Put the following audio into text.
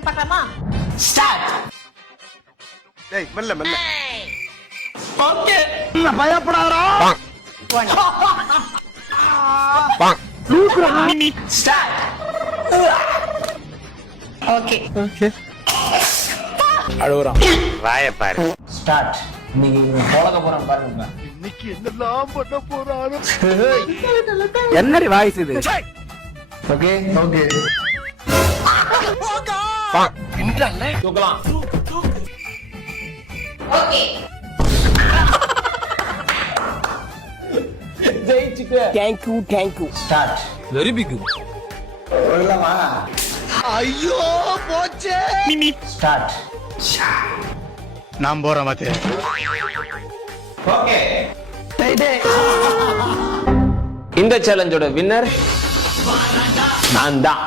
பண்றீங்கன்னு பார்க்கலாமா? ஸ்டார்ட். டேய் மெல்ல மெல்ல. ஓகே. பயப்படாதடா. 1 ஸ்டார்ட். ஓகே. அழுவுறான். வாய பாரு. ஸ்டார்ட். இன்னைக்கு போலக போறோம் பாருங்க. இன்னைக்கு என்னெல்லாம் பண்ண போறானோ. என்னடி வாய்ஸ் இது? Okay okay. பின்றான்ல. தூக்கலாம். ஓகே. ஜெயிச்சிட்டு. Thank you. Start. Very big. போடலாமா? ஐயோ போச்சே. ஸ்டார்ட். நான் போறேன் மாத்தே. ஓகே. இந்த சேலஞ்சோட வின்னர் நான் தான்.